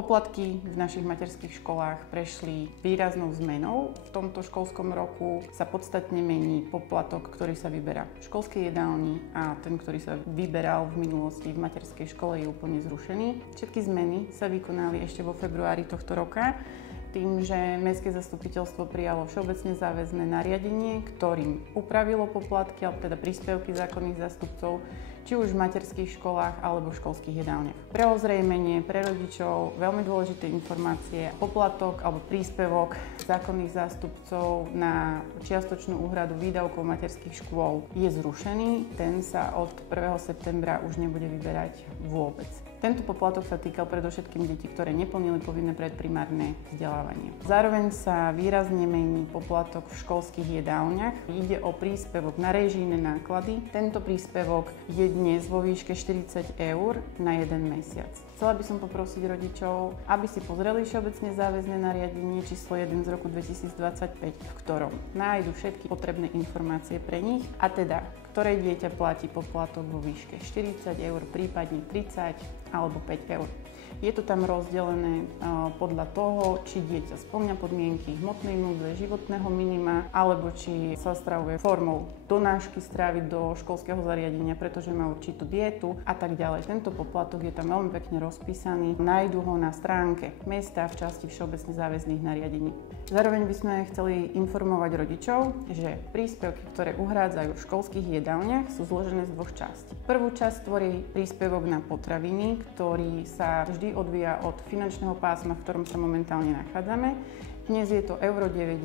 Poplatky v našich materských školách prešli výraznou zmenou. V tomto školskom roku sa podstatne mení poplatok, ktorý sa vyberá v školskej jedálni, a ten, ktorý sa vyberal v minulosti v materskej škole, je úplne zrušený. Všetky zmeny sa vykonali ešte vo februári tohto roka, tým, že Mestské zastupiteľstvo prijalo všeobecne záväzné nariadenie, ktorým upravilo poplatky, alebo teda príspevky zákonných zástupcov, či už v materských školách alebo v školských jedálniach. Pre ozrejmenie, pre rodičov veľmi dôležité informácie: poplatok alebo príspevok zákonných zástupcov na čiastočnú úhradu výdavkov materských škôl je zrušený. Ten sa od 1. septembra už nebude vyberať vôbec. Tento poplatok sa týkal predovšetkým detí, ktoré neplnili povinné predprimárne vzdelávanie. Zároveň sa výrazne mení poplatok v školských jedálniach. Ide o príspevok na režijné náklady. Tento príspevok je dnes vo výške 40 eur na 1 mesiac. Chcela by som poprosiť rodičov, aby si pozreli všeobecne záväzné nariadenie číslo 1 z roku 2025, v ktorom nájdu všetky potrebné informácie pre nich, a teda ktoré dieťa platí poplatok vo výške 40 eur, prípadne 30 alebo 5 eur. Je to tam rozdelené podľa toho, či dieťa spĺňa podmienky hmotnej núdze, životného minima, alebo či sa stravuje formou donášky stravy do školského zariadenia, pretože má určitú dietu a tak ďalej. Tento poplatok je tam veľmi pekne rozpísaný. Nájdu ho na stránke mesta v časti všeobecne záväzných nariadení. Zároveň by sme chceli informovať rodičov, že príspevky, ktoré uhrádzajú v školských jedálniach, sú zložené z dvoch častí. Prvú časť tvorí príspevok na potraviny, ktorý sa vždy odvíja od finančného pásma, v ktorom sa momentálne nachádzame. Dnes je to euro 90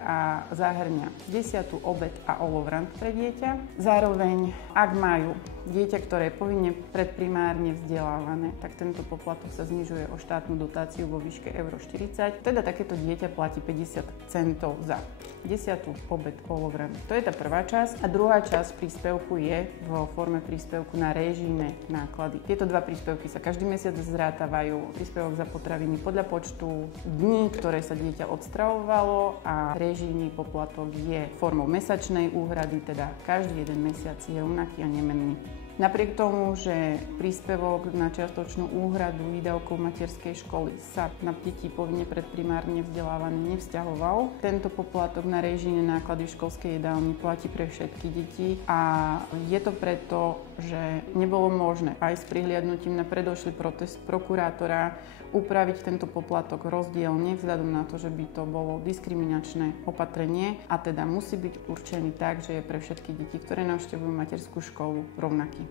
a zahŕňa desiatu, obed a olovrant pre dieťa. Zároveň, ak majú dieťa, ktoré je povinne predprimárne vzdelávané, tak tento poplatok sa znižuje o štátnu dotáciu vo výške euro 40. Teda takéto dieťa platí 50 centov za desiatu, obed, olovrant. To je tá prvá časť. A druhá časť príspevku je vo forme príspevku na režijné náklady. Tieto dva príspevky sa každý mesiac zrátavajú. Príspevok za potraviny podľa počtu dní, ktoré sa dieťa odstravovalo, a režijný poplatok je formou mesačnej úhrady, teda každý jeden mesiac je rovnaký a nemenný. Napriek tomu, že príspevok na čiastočnú úhradu výdavkov materskej školy sa na deti povinne predprimárne vzdelávané nevzťahoval, tento poplatok na režijné náklady v školskej jedálni platí pre všetky deti, a je to preto, že nebolo možné aj s prihliadnutím na predošlý protest prokurátora upraviť tento poplatok rozdielne vzhľadom na to, že by to bolo diskriminačné opatrenie, a teda musí byť určený tak, že je pre všetky deti, ktoré navštevujú materskú školu, rovnaký.